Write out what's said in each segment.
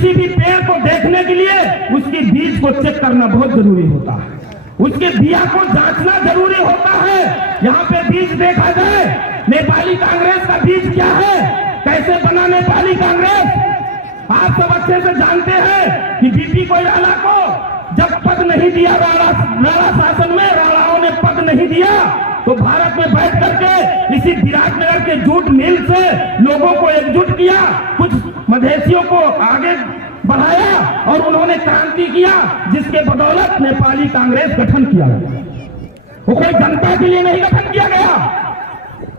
किसी भी पेड़ को देखने के लिए उसके बीज को चेक करना बहुत जरूरी होता है, उसके बिया को जांचना जरूरी होता है। यहाँ पे बीज देखा जाए, नेपाली कांग्रेस का बीज क्या है, कैसे बना नेपाली कांग्रेस। आप सब अच्छे से जानते हैं कि बीपी कोइराला को जब पद नहीं दिया राणा शासन में, राणाओं ने पद नहीं दिया, तो भारत में बैठ करके इसी विराटनगर के जूट मिल से लोगों को एकजुट किया, कुछ मधेसियों को आगे बढ़ाया और उन्होंने क्रांति किया, जिसके बदौलत नेपाली कांग्रेस गठन किया गया। वो कोई जनता के लिए नहीं गठन किया गया,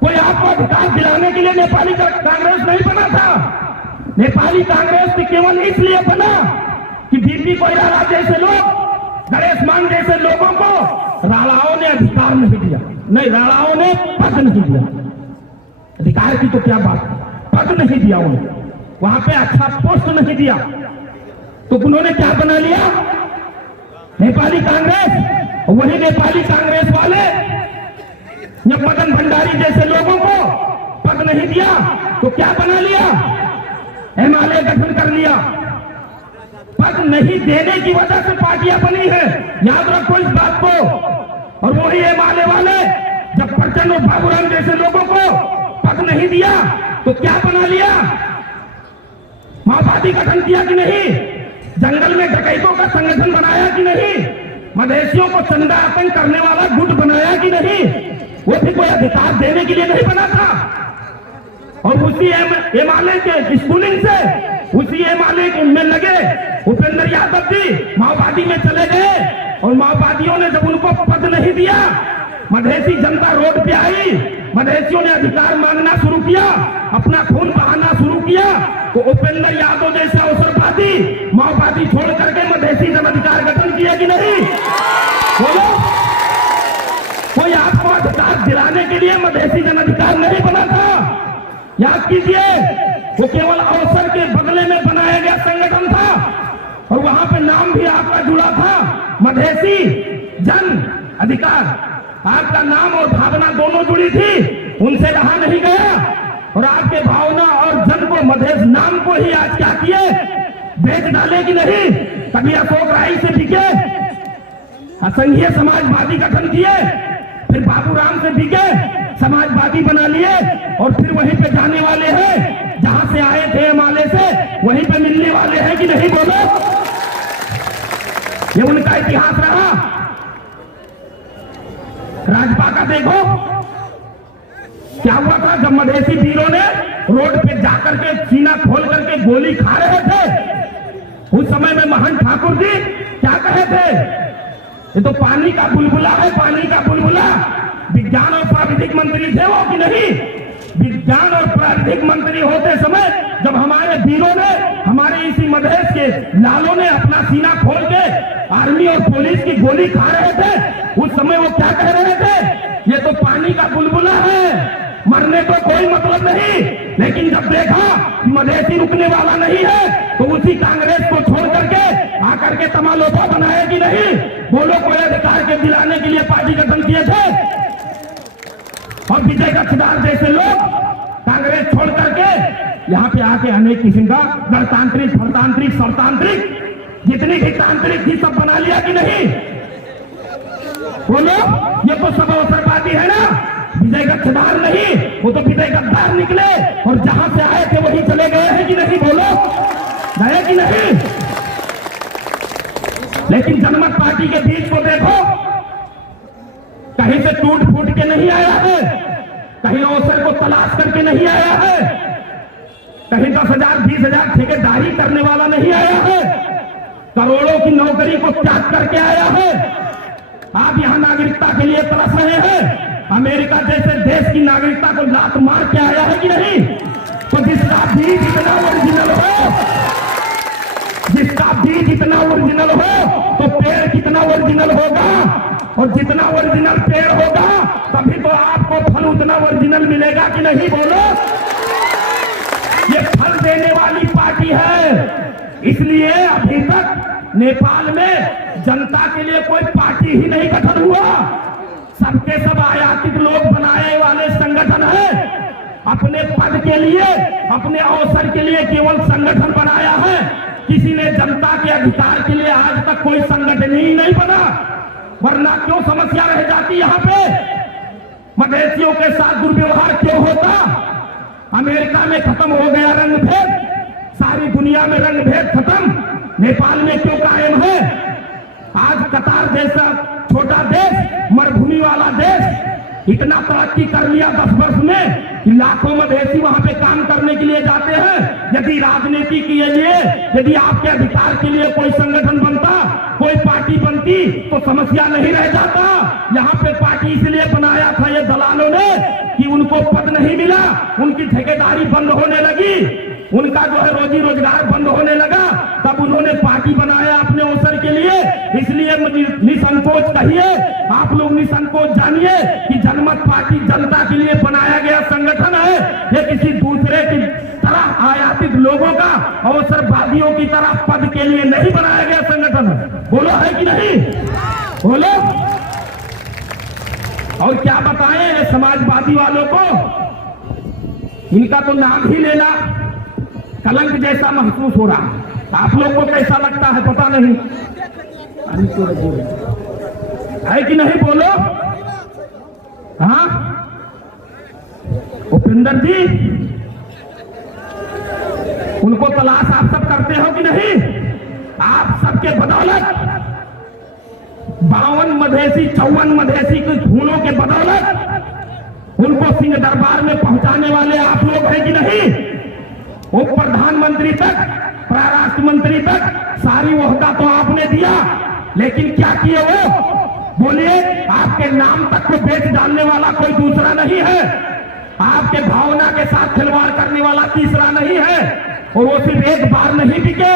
कोई आपको अधिकार दिलाने के लिए नेपाली कांग्रेस नहीं बना था। नेपाली कांग्रेस केवल इसलिए बना कि बीपी कोइराला जैसे लोग, गणेश मान जैसे लोगों को राणाओं ने अधिकार नहीं दिया, नहीं राणाओं ने पद नहीं दिया। अधिकार की तो क्या बात, पद नहीं दिया उन्हें, वहां पे अच्छा पोस्ट नहीं दिया, तो उन्होंने क्या बना लिया, नेपाली कांग्रेस। वही नेपाली कांग्रेस वाले जब मदन भंडारी जैसे लोगों को पद नहीं दिया तो क्या बना लिया, एमआलए गठन कर लिया। पद नहीं देने की वजह से पार्टियां बनी है, याद रखो इस बात को। और वही एमआलए वाले जब परचन और बाबूराम जैसे लोगों को पद नहीं दिया तो क्या बना लिया, माओवादी गठन किया कि नहीं, जंगल में डकैतों का संगठन बनाया कि नहीं, मधेसियों को चंदा आतंक करने वाला गुट बनाया कि नहीं। वो भी कोई अधिकार देने के लिए नहीं बना था। और उसी एमआलए के स्कूलिंग से, उसी एमआलए में लगे उपेंद्र यादव जी माओवादी में चले गए, और माओवादियों ने जब उनको पद नहीं दिया, मधेसी जनता रोड पे आई, मधेसियों ने अधिकार मांगना शुरू किया, अपना खून बहाना शुरू किया, तो उपेंद्र यादव जैसे अवसरवादी माओवादी छोड़ करके मधेसी जन अधिकार गठन किया कि नहीं, बोलो। कोई आपको अधिकार दिलाने के लिए मधेसी जन अधिकार नहीं बना था, याद कीजिए। वो केवल अवसर के बदले में बनाया गया संगठन था, और वहां पे नाम भी आपका जुड़ा था, मधेसी जन अधिकार। आपका नाम और भावना दोनों जुड़ी थी, उनसे रहा नहीं गया। और आपके भावना और जन को, मधेश नाम को ही आज क्या किए, बेच डाले कि नहीं। कभी अशोक राय से बिके, असंघीय समाजवादी गठन किए, फिर बाबूराम से बिके, समाजवादी बना लिए, और फिर वहीं पे जाने वाले हैं, जहां से आए थे एमआलए से वहीं पे मिलने वाले हैं कि नहीं, बोलो। ये उनका इतिहास रहा। राजपा का देखो क्या हुआ था, जब मधेसी वीरों ने रोड पे जाकर के सीना खोल करके गोली खा रहे थे, उस समय में महंत ठाकुर जी क्या कहे थे, ये तो पानी का बुलबुला है, पानी का बुलबुला। विज्ञान और प्राविधिक मंत्री थे वो कि नहीं, विज्ञान और प्राविधिक मंत्री होते समय जब हमारे वीरों ने, हमारे इसी मधेश के लालों ने अपना सीना खोल के आर्मी और पुलिस की गोली खा रहे थे, उस समय वो क्या कह रहे थे, ये तो पानी का बुलबुला है, मरने को कोई मतलब नहीं। लेकिन जब देखा कि मधेसी रुकने वाला नहीं है, तो उसी कांग्रेस को छोड़ करके आकर के तमालोपा बनाए कि नहीं, बोलो। कोई अधिकार के दिलाने के लिए पार्टी गठन किए थे, और विजय कक्षदार जैसे लोग कांग्रेस छोड़ करके यहाँ पे आके अनेक किस्म का गणतांत्रिक, फलतांत्रिक, स्वतांत्रिक, जितनी भी तांत्रिक थी सब बना लिया कि नहीं, बोलो। ये तो सब अवसरवादी है ना, विजय कक्षदार नहीं, वो तो विजय गद्दार निकले, और जहां से आए थे वही चले गए हैं कि नहीं, बोलो, गए कि नहीं। लेकिन जनमत पार्टी के बीच को देखो, कहीं से टूट फूट के नहीं आया है, कहीं अवसर को तलाश करके नहीं आया है, कहीं 10,000 20,000 ठेकेदारी करने वाला नहीं आया है, करोड़ों की नौकरी को त्याग करके आया है। आप यहां नागरिकता के लिए तरस रहे हैं, अमेरिका जैसे देश की नागरिकता को लात मार के आया है कि नहीं। तो जिसका बीज इतना ओरिजिनल हो, जिसका बीज इतना ओरिजिनल हो, तो पेड़ कितना ओरिजिनल होगा, और जितना ओरिजिनल पेड़ होगा तभी तो आपको फल उतना ओरिजिनल मिलेगा कि नहीं, बोलो। ये फल देने वाली पार्टी है, इसलिए अभी तक नेपाल में जनता के लिए कोई पार्टी ही नहीं गठन हुआ। सबके सब आयातित लोग बनाए वाले संगठन है। अपने पद के लिए, अपने अवसर के लिए केवल संगठन बनाया है कि अधिकार के लिए आज तक कोई संगठन ही नहीं बना, वरना क्यों समस्या रह जाती यहाँ पे? मधेसियों के साथ दुर्व्यवहार क्यों होता? अमेरिका में खत्म हो गया रंग भेद, सारी दुनिया में रंग भेद खत्म, नेपाल में क्यों कायम है? आज कतार जैसा छोटा देश, मरुभूमि वाला देश, इतना तरक्की कर लिया 10 वर्ष में कि लाखों मधेसी वहां पे काम करने के लिए जाते हैं। यदि राजनीति के लिए, यदि आपके अधिकार के लिए कोई संगठन बनता, कोई पार्टी बनती तो समस्या नहीं रह जाता। यहाँ पे पार्टी इसलिए बनाया था ये दलालों ने कि उनको पद नहीं मिला, उनकी ठेकेदारी बंद होने लगी, उनका जो है रोजी रोजगार बंद होने लगा, तब उन्होंने पार्टी बनाया अपने अवसर के लिए। इसलिए निसंकोच कहिए, आप लोग निसंकोच जानिए कि जनमत पार्टी जनता के लिए बनाया गया संगठन है, ये किसी दूसरे की तरह आयातित लोगों का अवसरवादियों की तरह पद के लिए नहीं बनाया गया संगठन है। बोलो है कि नहीं? बोलो। और क्या बताएं समाजवादी वालों को, इनका तो नाम ही लेना कलंक जैसा महसूस हो रहा। आप लोग को कैसा लगता है पता नहीं, है कि नहीं? बोलो। हाँ उपेंद्र जी, उनको तलाश आप सब करते हो कि नहीं? आप सबके बदौलत 52 मधेसी 54 मधेसी के खूनों के बदौलत उनको सिंह दरबार में पहुंचाने वाले आप लोग हैं कि नहीं? उप प्रधानमंत्री तक, परराष्ट्र मंत्री तक सारी ओहदा तो आपने दिया, लेकिन क्या किए वो? बोलिए। आपके नाम तक को बेच डालने वाला कोई दूसरा नहीं है, आपके भावना के साथ खिलवाड़ करने वाला तीसरा नहीं है। और वो सिर्फ एक बार नहीं बिके,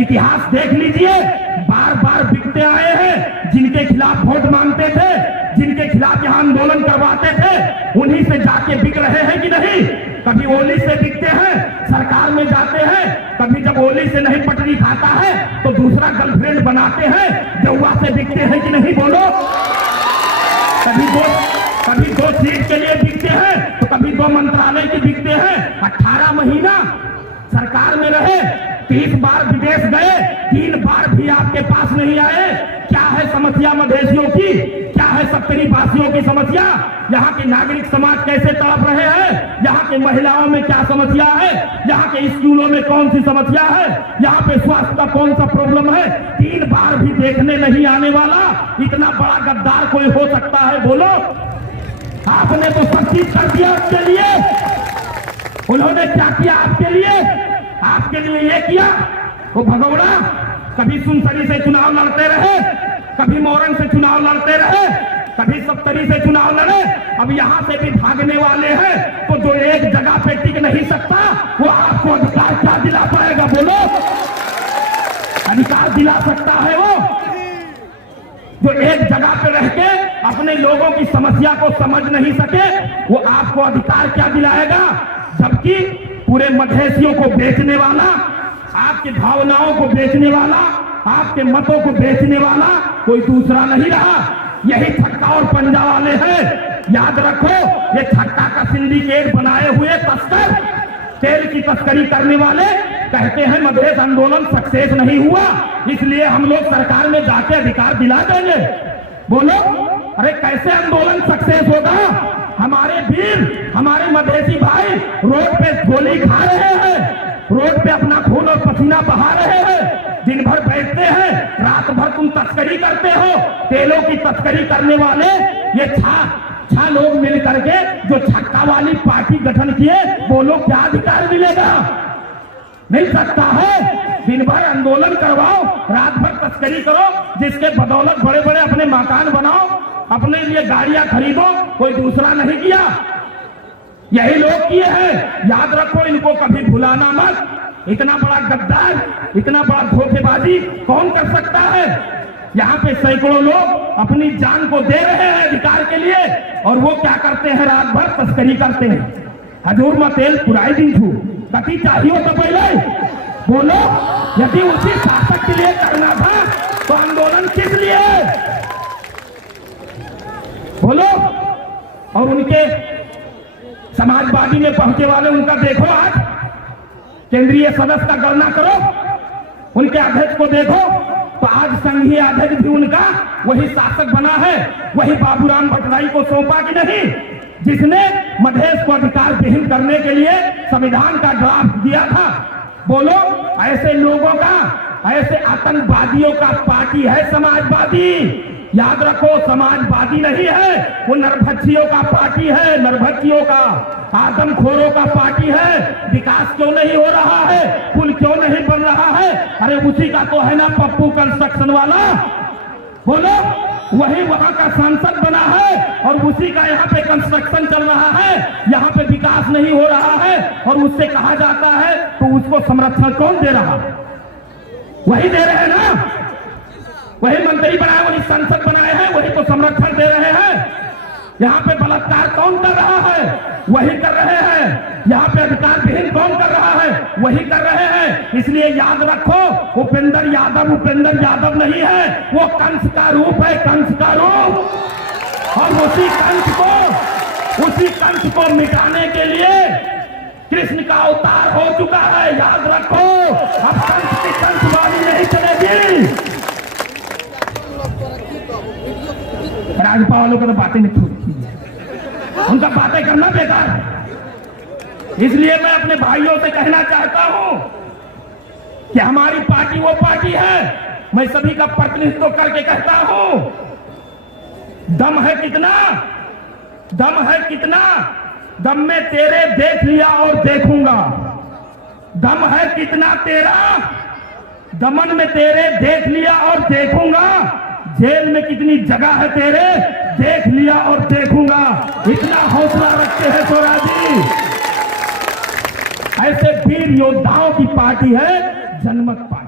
इतिहास देख लीजिए, बार बार बिकते आए हैं। जिनके खिलाफ वोट मांगते थे, जिनके खिलाफ यहाँ आंदोलन करवाते थे, उन्हीं से जाके बिक रहे हैं कि नहीं? कभी ओली से बिकते हैं, सरकार में जाते हैं, कभी जब ओली से नहीं पटरी खाता है तो दूसरा गर्लफ्रेंड बनाते हैं, जौआ से बिकते हैं कि नहीं? बोलो। कभी दो सीट के लिए बिकते हैं तो कभी 2 मंत्रालय के बिकते हैं। 18 महीना सरकार में रहे, 30 बार विदेश गए, 3 बार भी आपके पास नहीं आए। क्या है समस्या मधेसियों की? क्या है सप्तरी वासियों की समस्या? यहाँ के नागरिक समाज कैसे तड़प रहे हैं? यहाँ के महिलाओं में क्या समस्या है? यहाँ के स्कूलों में कौन सी समस्या है? यहाँ पे स्वास्थ्य का कौन सा प्रॉब्लम है? 3 बार भी देखने नहीं आने वाला इतना बड़ा गद्दार कोई हो सकता है? बोलो। आपने तो सब चीज कर दिया उसके लिए। उन्होंने क्या किया आपके लिए? आपके लिए ये किया, वो भगौड़ा कभी सुनसरी से चुनाव लड़ते रहे, कभी मोरंग से चुनाव लड़ते रहे, कभी सप्तरी से चुनाव लड़े, अब यहां से भी भागने वाले हैं। तो जो एक जगह पे टिक नहीं सकता वो आपको अधिकार क्या दिला पाएगा? बोलो। अधिकार दिला सकता है वो जो एक जगह पे रह के अपने लोगों की समस्या को समझ नहीं सके, वो आपको अधिकार क्या दिलाएगा? जबकि पूरे मधेसियों को बेचने वाला, आपकी भावनाओं को बेचने वाला, आपके मतों को बेचने वाला कोई दूसरा नहीं रहा, यही छक्का और पंजा वाले हैं। याद रखो, ये छक्का का सिंडिकेट बनाए हुए तस्कर, तेल की तस्करी करने वाले कहते हैं मधेश आंदोलन सक्सेस नहीं हुआ, इसलिए हम लोग सरकार में जाके अधिकार दिला देंगे। बोलो। अरे कैसे आंदोलन सक्सेस होगा? हमारे वीर, हमारे मधेसी भाई रोड पे गोली खा रहे हैं, रोड पे अपना खून और पसीना बहा रहे हैं, दिन भर बैठते हैं, रात भर तुम तस्करी करते हो। तेलों की तस्करी करने वाले ये छह लोग मिल करके जो छक्का वाली पार्टी गठन किए, बोलो क्या अधिकार मिलेगा? मिल सकता है। दिन भर आंदोलन करवाओ, रात भर तस्करी करो, जिसके बदौलत बड़े बड़े अपने मकान बनाओ, अपने लिए गाड़ियां खरीदो, कोई दूसरा नहीं किया, यही लोग किए हैं। याद रखो, इनको कभी भुलाना मत। इतना बड़ा गद्दार, इतना बड़ा धोखेबाजी कौन कर सकता है? यहाँ पे सैकड़ों लोग अपनी जान को दे रहे हैं अधिकार के लिए, और वो क्या करते हैं? रात भर तस्करी करते हैं। हजूर में तेल पुराई दिन छू कति चाहिए तो पहले बोलो। यदि उसी शासक के लिए करना था तो आंदोलन किस लिए? बोलो। और उनके समाजवादी में पहुंचे वाले, उनका देखो, आज केंद्रीय सदस्य का गणना करो, उनके अध्यक्ष को देखो तो आज संघीय अध्यक्ष भी उनका वही शासक बना है, वही बाबूराम भट्टराई को सौंपा कि नहीं, जिसने मधेश को अधिकार विहीन करने के लिए संविधान का ड्राफ्ट दिया था। बोलो, ऐसे लोगों का, ऐसे आतंकवादियों का पार्टी है समाजवादी। याद रखो, समाजवादी नहीं है, वो नरभक्षियों का पार्टी है, नरभक्षियों का, आदमखोरों का पार्टी है। विकास क्यों नहीं हो रहा है, पुल क्यों नहीं बन रहा है? अरे उसी का तो है ना पप्पू कंस्ट्रक्शन वाला। बोलो, वही वहां का सांसद बना है और उसी का यहाँ पे कंस्ट्रक्शन चल रहा है, यहाँ पे विकास नहीं हो रहा है और उससे कहा जाता है तो उसको संरक्षण कौन दे रहा? वही दे रहे हैं ना, वही मंत्री बनाए, वही संसद बनाए हैं, वही तो संरक्षण दे रहे हैं। यहाँ पे बलात्कार कौन कर रहा है? वही कर रहे हैं। यहाँ पे अधिकार विहीन कौन कर रहा है? वही कर रहे हैं। इसलिए याद रखो, उपेंद्र यादव नहीं है, वो कंस का रूप है, कंस का रूप। और उसी कंस को मिटाने के लिए कृष्ण का अवतार हो चुका है। याद रखो, अब कंस की कंसवादी नहीं चलेगी। भाजपा वालों को तो बातें नहीं छोड़ती, उनका बातें करना बेकार है। इसलिए मैं अपने भाइयों से कहना चाहता हूं कि हमारी पार्टी वो पार्टी है, मैं सभी का प्रतिनिधित्व करके कहता हूं, दम है कितना, दम है कितना, दम में तेरे देख लिया और देखूंगा। दम है कितना तेरा, दमन में तेरे देख लिया और देखूंगा। जेल में कितनी जगह है तेरे, देख लिया और देखूंगा। इतना हौसला रखते हैं स्वराजी। ऐसे वीर योद्धाओं की पार्टी है जनमत पार्टी।